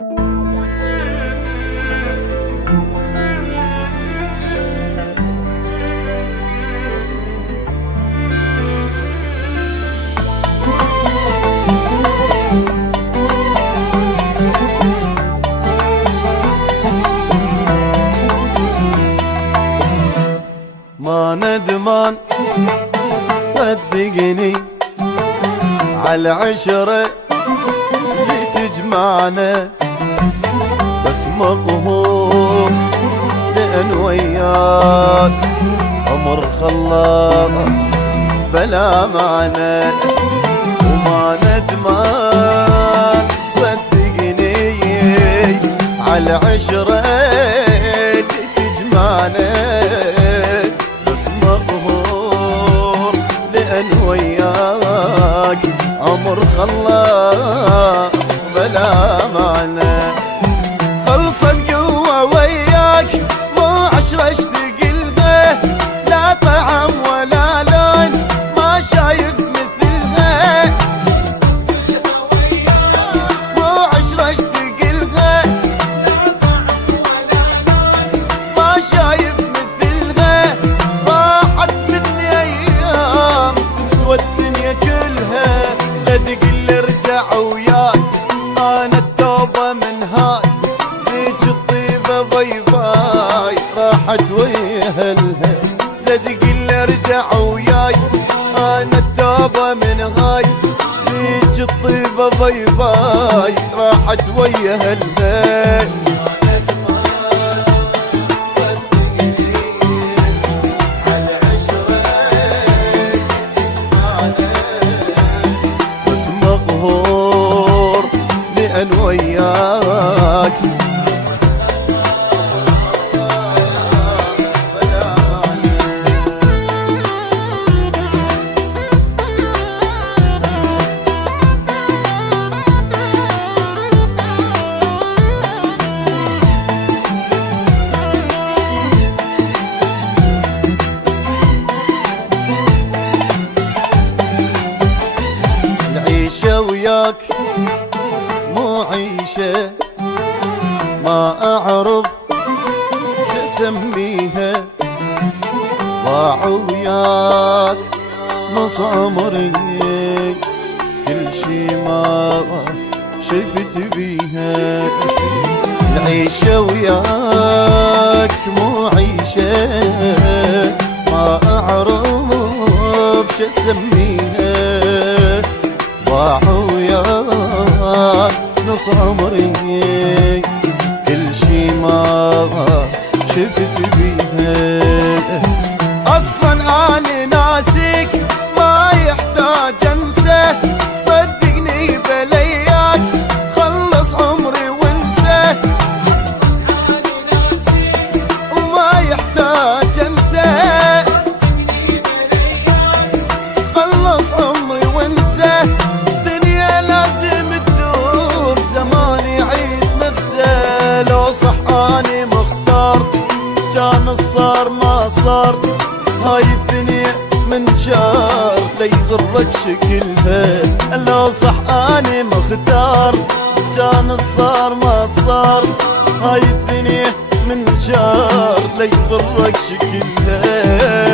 ما ندمان صدقني عالعشرة اللي تجمعنا، بس مقهور لأن وياك عمر خلاص بلا معنى. وما ندمان صدقني عالعشرة اللي تجمعنا، لأن وياك عمر خلاص بلا معنى. خلصت قوة وياك مو عشرة اشتقلها، لا طعم ولا لون ما شايف مثلها. مو عشرة اشتقلها، ما شايف مثلها. راحت مني ايام تسوى الدنيا كلها، لا تقل ارجع وياك انا التوبة من هاي. ليج الطيبة باي باي راحت ويهلها، لا تقل ارجع وياي انا التوبة من هاي. ليج الطيبة باي باي راحت ويهلها. لأن وياك العيشة وياك مو عيشة، ما أعرف شسميها. ضاع وياك نص عمري كل شي ما شفت بيها. العيشة وياك مو عيشة، ما أعرف شسميها. ضاع وياك نص عمري كل شي ما شفت بيها. اصلا انا ناسيك ما يحتاج انسى، صدقني بلياك خلص عمري وانسى. وما يحتاج انسى، خلص عمري وانسى. الدنيا لازم تدور، زمان يعيد نفسه. لو صح اني مختار كان الصار ما صار. هاي الدنيا من شار لا يغرك شكلها. لو صح اني مختار كان الصار ما صار. هاي الدنيا من شار لا يغرك شكلها.